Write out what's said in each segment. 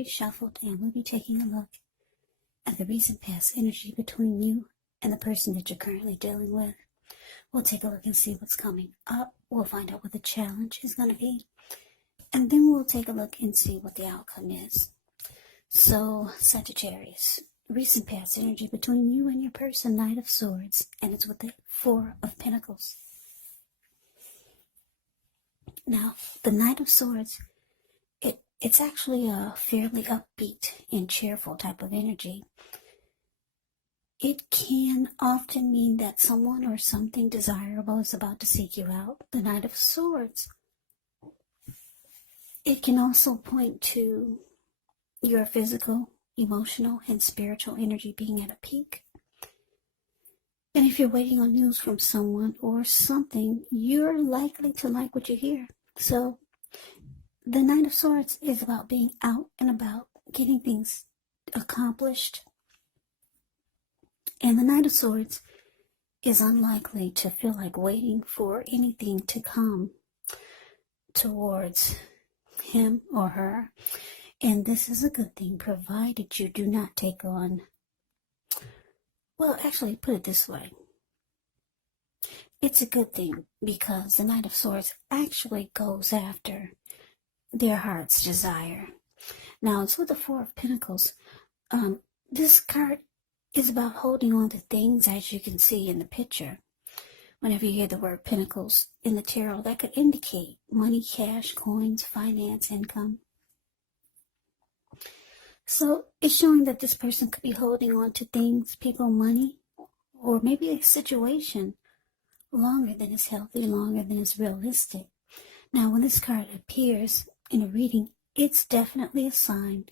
already shuffled, and we'll be taking a look at the recent past energy between you and the person that you're currently dealing with. We'll take a look and see what's coming up. We'll find out what the challenge is going to be. And then we'll take a look and see what the outcome is. So, Sagittarius, recent past energy between you and your person, Knight of Swords, and it's with the Four of Pentacles. Now, the Knight of Swords, it's actually a fairly upbeat and cheerful type of energy. It can often mean that someone or something desirable is about to seek you out. The Knight of Swords. It can also point to your physical, emotional, and spiritual energy being at a peak. And if you're waiting on news from someone or something, you're likely to like what you hear. So, the Knight of Swords is about being out and about, getting things accomplished. And the Knight of Swords is unlikely to feel like waiting for anything to come towards him or her. And this is a good thing, provided you do not take on, well, actually, put it this way. It's a good thing because the Knight of Swords actually goes after their heart's desire. Now, it's with the Four of Pentacles. This card is about holding on to things, as you can see in the picture. Whenever you hear the word Pentacles in the tarot, that could indicate money, cash, coins, finance, income. So it's showing that this person could be holding on to things, people, money, or maybe a situation longer than is healthy, longer than is realistic. Now, when this card appears in a reading, it's definitely a sign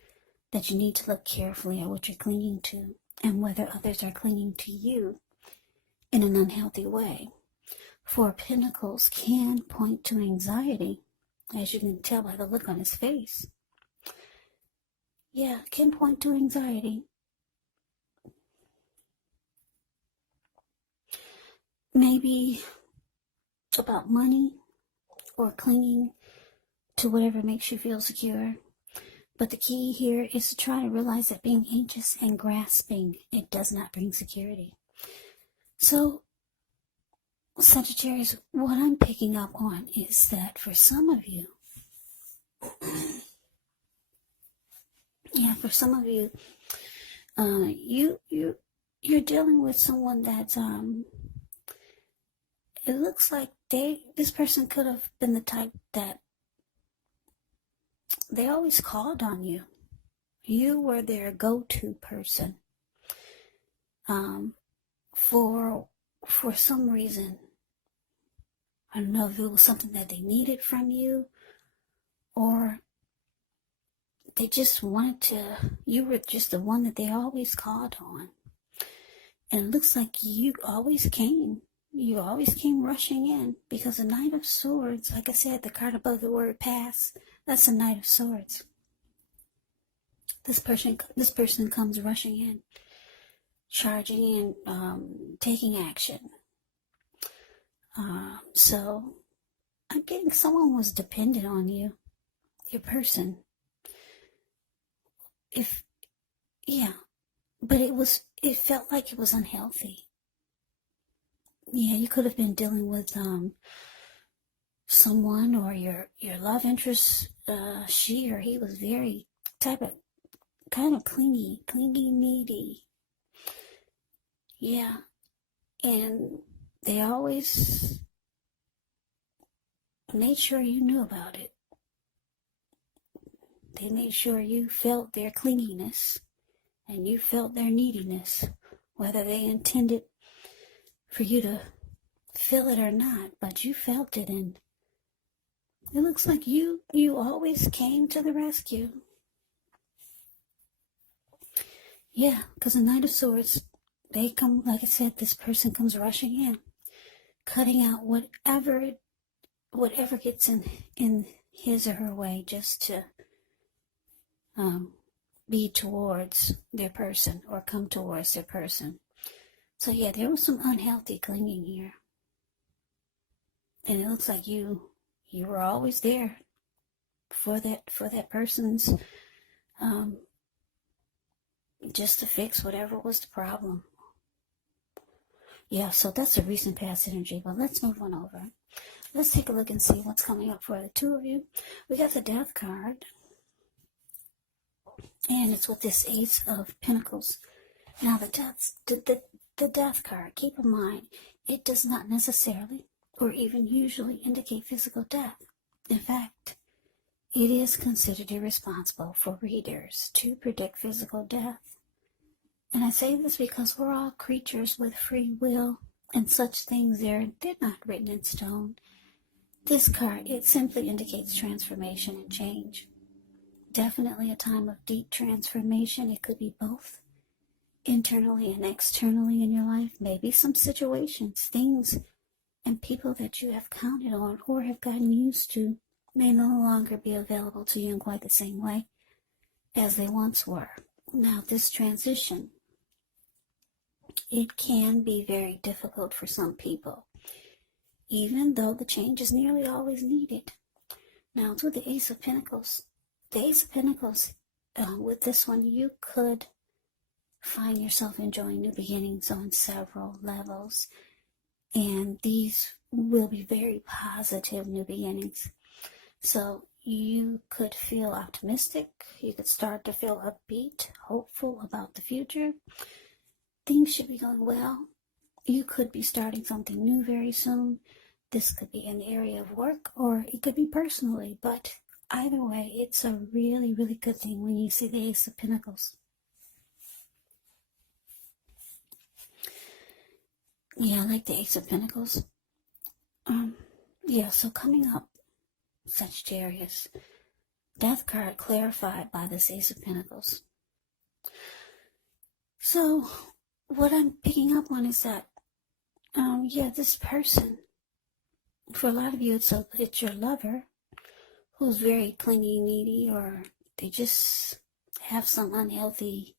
that you need to look carefully at what you're clinging to and whether others are clinging to you in an unhealthy way. Four of Pentacles can point to anxiety, as you can tell by the look on his face. Yeah, can point to anxiety. Maybe about money or clinging to whatever makes you feel secure. But the key here is to try to realize that being anxious and grasping, it does not bring security. So, Sagittarius, what I'm picking up on is that for some of you, you're dealing with someone that's it looks like this person could have been the type that they always called on you. You were their go-to person. For some reason. I don't know if it was something that they needed from you, or they just you were just the one that they always called on. And it looks like you always came rushing in, because the Knight of Swords, like I said, the card above the word pass, that's the Knight of Swords. This person comes rushing in, charging in, taking action. So I'm getting someone was dependent on you, your person. But it felt like it was unhealthy. Yeah, you could have been dealing with someone or your love interest. She or he was very kind of clingy, needy. Yeah, and they always made sure you knew about it. They made sure you felt their clinginess and you felt their neediness, whether they intended for you to feel it or not, but you felt it, and it looks like you always came to the rescue. Yeah, because the Knight of Swords, they come, like I said, this person comes rushing in, cutting out whatever gets in his or her way, just to be towards their person or come towards their person. So yeah, there was some unhealthy clinging here. And it looks like you were always there for that person's just to fix whatever was the problem. Yeah, so that's a recent past energy, but let's move on over. Let's take a look and see what's coming up for the two of you. We got the Death card, and it's with this Ace of Pentacles. Now, the Death card, keep in mind, it does not necessarily or even usually indicate physical death. In fact, it is considered irresponsible for readers to predict physical death. And I say this because we're all creatures with free will, and such things they're not written in stone. This card, it simply indicates transformation and change. Definitely a time of deep transformation. It could be both internally and externally in your life. Maybe some situations, things, and people that you have counted on or have gotten used to may no longer be available to you in quite the same way as they once were. Now, this transition, it can be very difficult for some people, even though the change is nearly always needed. Now, to the Ace of Pentacles. The Ace of Pentacles, with this one, you could find yourself enjoying new beginnings on several levels. And these will be very positive new beginnings. So you could feel optimistic. You could start to feel upbeat, hopeful about the future. Things should be going well. You could be starting something new very soon. This could be in the area of work, or it could be personally. But either way, it's a really, really good thing when you see the Ace of Pentacles. Yeah, I like the Ace of Pentacles. Yeah, so coming up, Sagittarius. Death card clarified by this Ace of Pentacles. So, what I'm picking up on is that, this person, for a lot of you, it's your lover who's very clingy, needy, or they just have some unhealthy,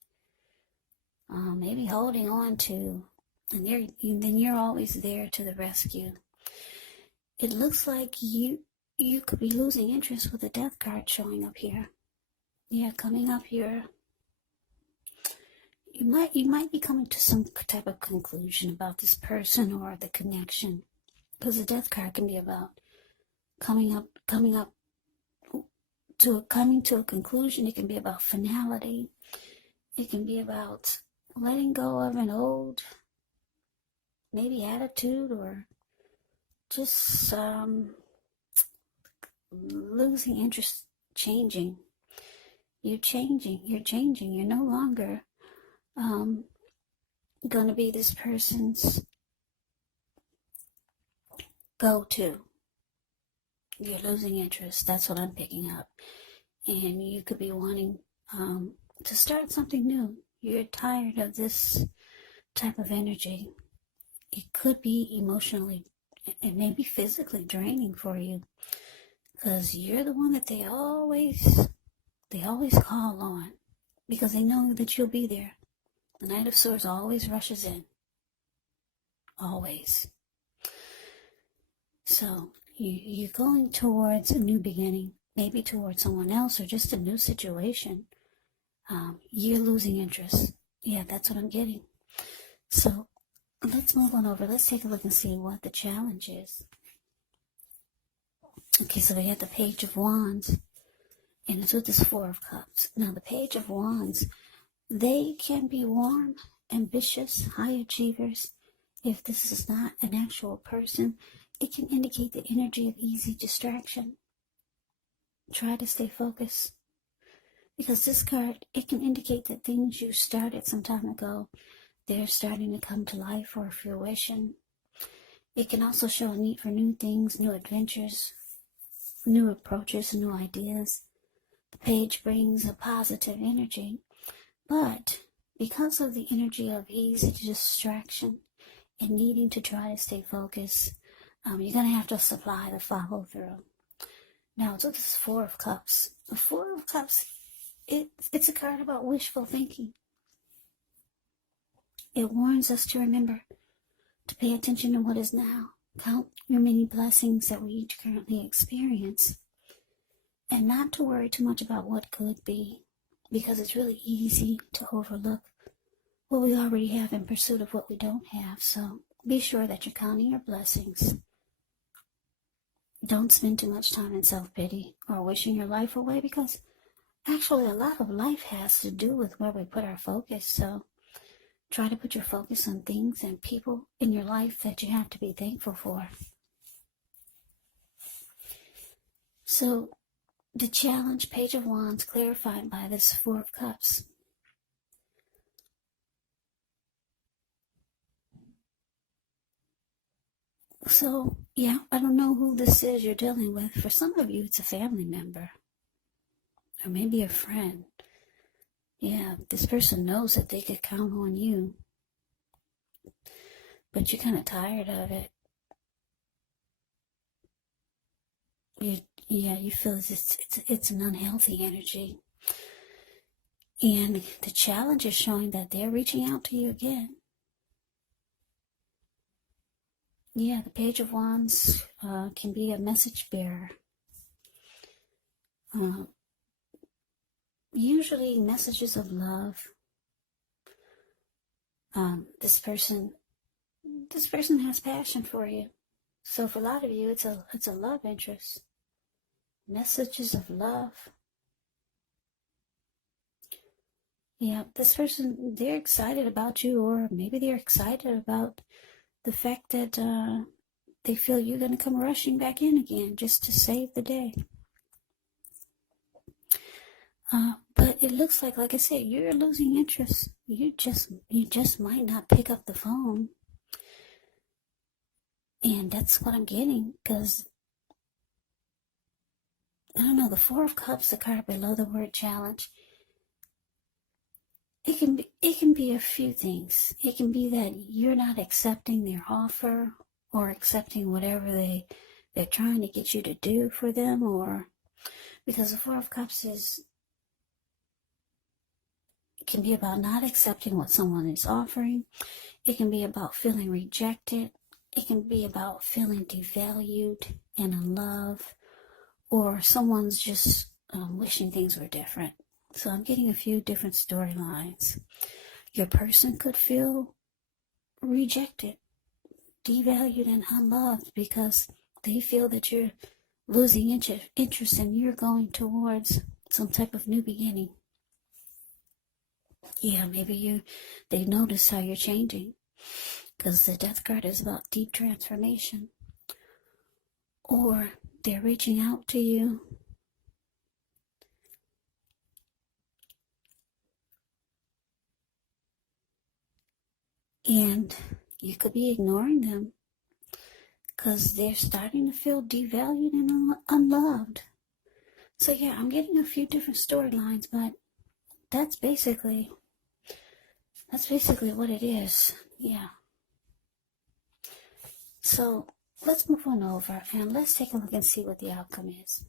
maybe holding on to, and then you're always there to the rescue. It looks like you could be losing interest with the Death card showing up here. Yeah, coming up here. You might be coming to some type of conclusion about this person or the connection, because the Death card can be about coming to a conclusion. It can be about finality. It can be about letting go of an old maybe attitude, or just losing interest, changing. You're changing. You're no longer going to be this person's go-to. You're losing interest. That's what I'm picking up. And you could be wanting to start something new. You're tired of this type of energy. It could be emotionally, it may be physically draining for you, because you're the one that they always call on, because they know that you'll be there. The Knight of Swords always rushes in. Always. So you're going towards a new beginning, maybe towards someone else or just a new situation. You're losing interest. Yeah, that's what I'm getting. So let's move on over. Let's take a look and see what the challenge is. Okay, so we have the Page of Wands, and it's with this Four of Cups. Now, the Page of Wands, they can be warm, ambitious, high achievers. If this is not an actual person, it can indicate the energy of easy distraction. Try to stay focused, because this card, it can indicate that things you started some time ago, they're starting to come to life or fruition. It can also show a need for new things, new adventures, new approaches, new ideas. The page brings a positive energy, but because of the energy of easy distraction and needing to try to stay focused, you're going to have to supply the follow through. Now, so this is Four of Cups. The Four of Cups, it's a card about wishful thinking. It warns us to remember to pay attention to what is now. Count your many blessings that we each currently experience, and not to worry too much about what could be. because it's really easy to overlook what we already have in pursuit of what we don't have. So be sure that you're counting your blessings. Don't spend too much time in self-pity or wishing your life away, because actually a lot of life has to do with where we put our focus. So try to put your focus on things and people in your life that you have to be thankful for. So the challenge, Page of Wands, clarified by this Four of Cups. So, yeah, I don't know who this is you're dealing with. For some of you, it's a family member. Or maybe a friend. Yeah, this person knows that they could count on you. But you're kind of tired of it. You feel it's an unhealthy energy. And the challenge is showing that they're reaching out to you again. Yeah, the Page of Wands can be a message bearer. Usually messages of love. This person has passion for you. So for a lot of you, it's a love interest. Messages of love. Yeah, this person, they're excited about you, or maybe they're excited about the fact that they feel you're going to come rushing back in again just to save the day. But it looks like I said, you're losing interest. You just might not pick up the phone. And that's what I'm getting, because I don't know, the Four of Cups, the card below the word challenge, it can be a few things. It can be that you're not accepting their offer, or accepting whatever they're trying to get you to do for them, or because the Four of Cups it can be about not accepting what someone is offering. It can be about feeling rejected. It can be about feeling devalued and unloved, or someone's just wishing things were different. So I'm getting a few different storylines. Your person could feel rejected, devalued, and unloved because they feel that you're losing interest and you're going towards some type of new beginning. Yeah, maybe they notice how you're changing, because the Death card is about deep transformation. Or they're reaching out to you and you could be ignoring them because they're starting to feel devalued and unloved. So yeah, I'm getting a few different storylines, but that's basically what it is. Yeah. So let's move on over and let's take a look and see what the outcome is.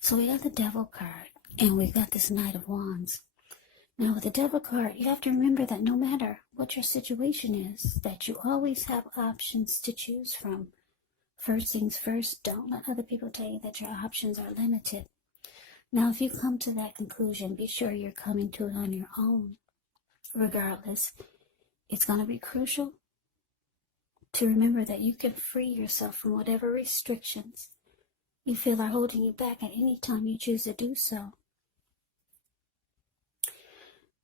So we got the Devil card and we've got this Knight of Wands. Now with the Devil card, you have to remember that no matter what your situation is, that you always have options to choose from. First things first, don't let other people tell you that your options are limited. Now, if you come to that conclusion, be sure you're coming to it on your own. Regardless, it's going to be crucial to remember that you can free yourself from whatever restrictions you feel are holding you back at any time you choose to do so.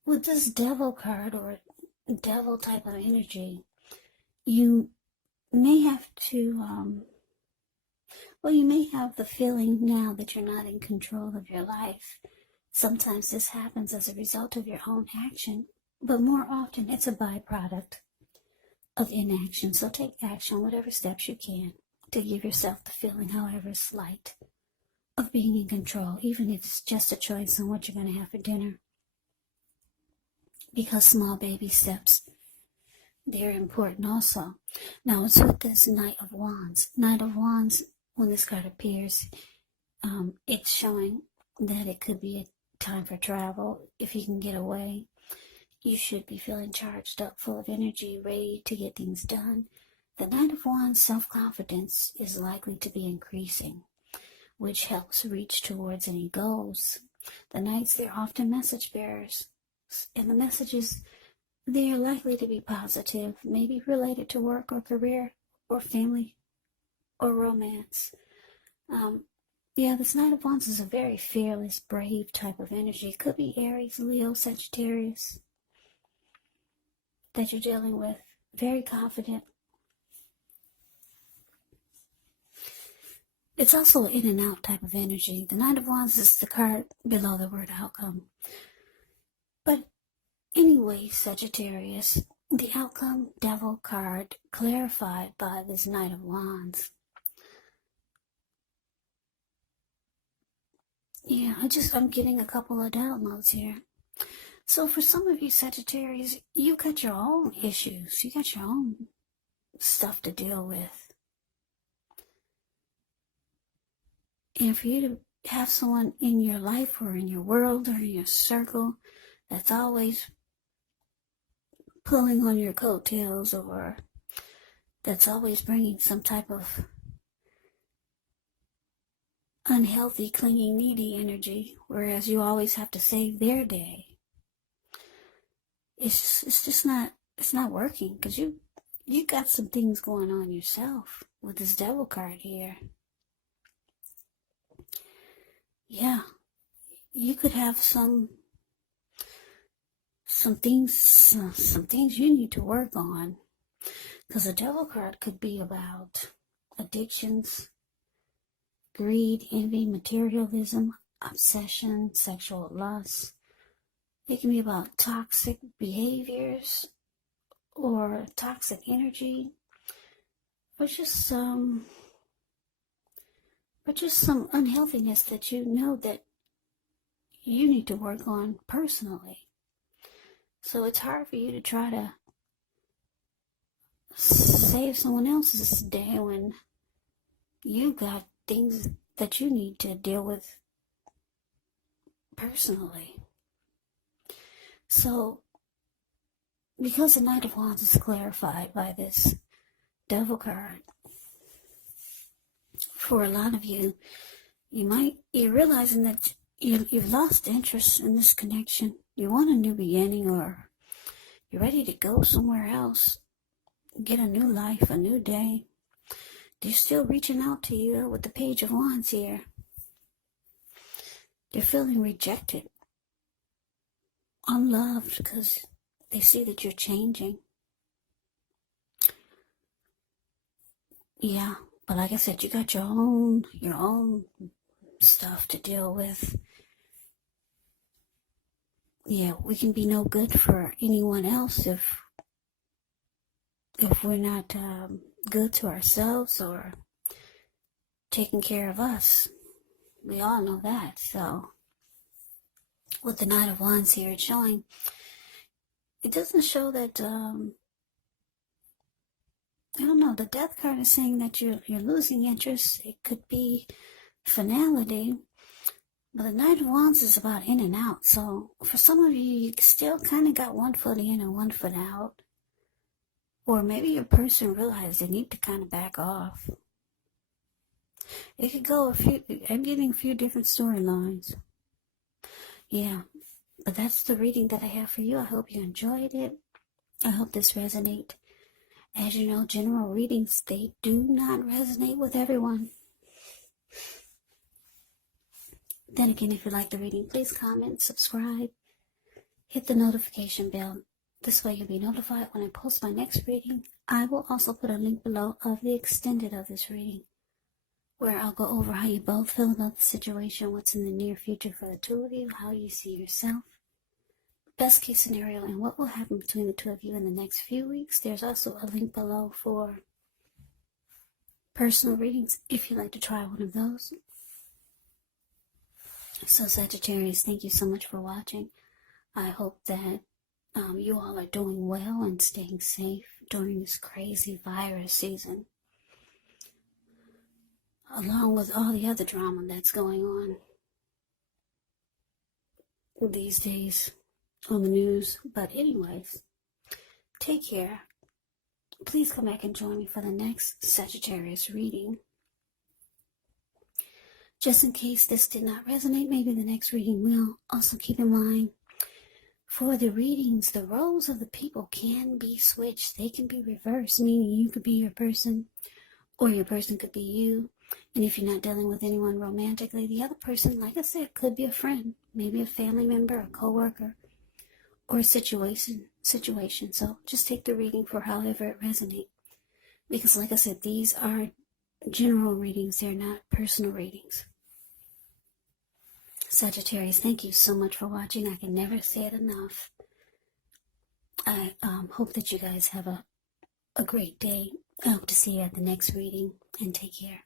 With this Devil card, or Devil type of energy, you may have to, you may have the feeling now that you're not in control of your life. Sometimes this happens as a result of your own action, but more often it's a byproduct of inaction. So take action, whatever steps you can, to give yourself the feeling, however slight, of being in control, even if it's just a choice on what you're going to have for dinner. Because small baby steps, they're important also. Now it's with this Knight of Wands. Knight of Wands, when this card appears, it's showing that it could be a time for travel. If you can get away, you should be feeling charged up, full of energy, ready to get things done. The Knight of Wands' self-confidence is likely to be increasing. which helps reach towards any goals. The Knights, they're often message bearers, and the messages, they are likely to be positive, maybe related to work or career or family or romance. Yeah, this Knight of Wands is a very fearless, brave type of energy. It could be Aries, Leo, Sagittarius that you're dealing with. Very confident. It's also an in and out type of energy. The Knight of Wands is the card below the word outcome. But anyway, Sagittarius, the outcome devil card clarified by this Knight of Wands. Yeah, I'm getting a couple of downloads here. So for some of you Sagittarius, you got your own issues. You got your own stuff to deal with. And for you to have someone in your life or in your world or in your circle that's always pulling on your coattails, or that's always bringing some type of unhealthy, clingy, needy energy, whereas you always have to save their day. It's just not, it's not working, because you got some things going on yourself with this devil card here. Yeah, you could have some things you need to work on, because the devil card could be about addictions, greed, envy, materialism, obsession, sexual lust. It can be about toxic behaviors or toxic energy, or just some unhealthiness that you know that you need to work on personally. So it's hard for you to try to save someone else's day when you got things that you need to deal with personally. So, because the Knight of Wands is clarified by this devil card, for a lot of you, you're realizing that you've lost interest in this connection. You want a new beginning, or you're ready to go somewhere else, get a new life, a new day. They're still reaching out to you with the Page of Wands here. They're feeling rejected, unloved, because they see that you're changing. Yeah, but like I said, you got your own stuff to deal with. Yeah, we can be no good for anyone else if we're not good to ourselves or taking care of us. We all know that. So with the Knight of Wands here, it's showing, it doesn't show that, I don't know, the Death card is saying that you're losing interest. It could be finality. But the Knight of Wands is about in and out. So for some of you, you still kind of got one foot in and one foot out. Or maybe your person realized they need to kind of back off. It could go I'm getting a few different storylines. Yeah, but that's the reading that I have for you. I hope you enjoyed it. I hope this resonates. As you know, general readings, they do not resonate with everyone. Then again, if you like the reading, please comment, subscribe, hit the notification bell. This way you'll be notified when I post my next reading. I will also put a link below of the extended of this reading, where I'll go over how you both feel about the situation, what's in the near future for the two of you, how you see yourself, best case scenario, and what will happen between the two of you in the next few weeks. There's also a link below for personal readings if you'd like to try one of those. So Sagittarius, thank you so much for watching. I hope that you all are doing well and staying safe during this crazy virus season, along with all the other drama that's going on these days on the news. But anyways, take care. Please come back and join me for the next Sagittarius reading. Just in case this did not resonate, maybe the next reading will. Also keep in mind, for the readings, the roles of the people can be switched. They can be reversed, meaning you could be your person or your person could be you. And if you're not dealing with anyone romantically, the other person, like I said, could be a friend, maybe a family member, a coworker, or a situation. So just take the reading for however it resonates. Because like I said, these are general readings. They're not personal readings. Sagittarius, thank you so much for watching. I can never say it enough. I hope that you guys have a great day. I hope to see you at the next reading, and take care.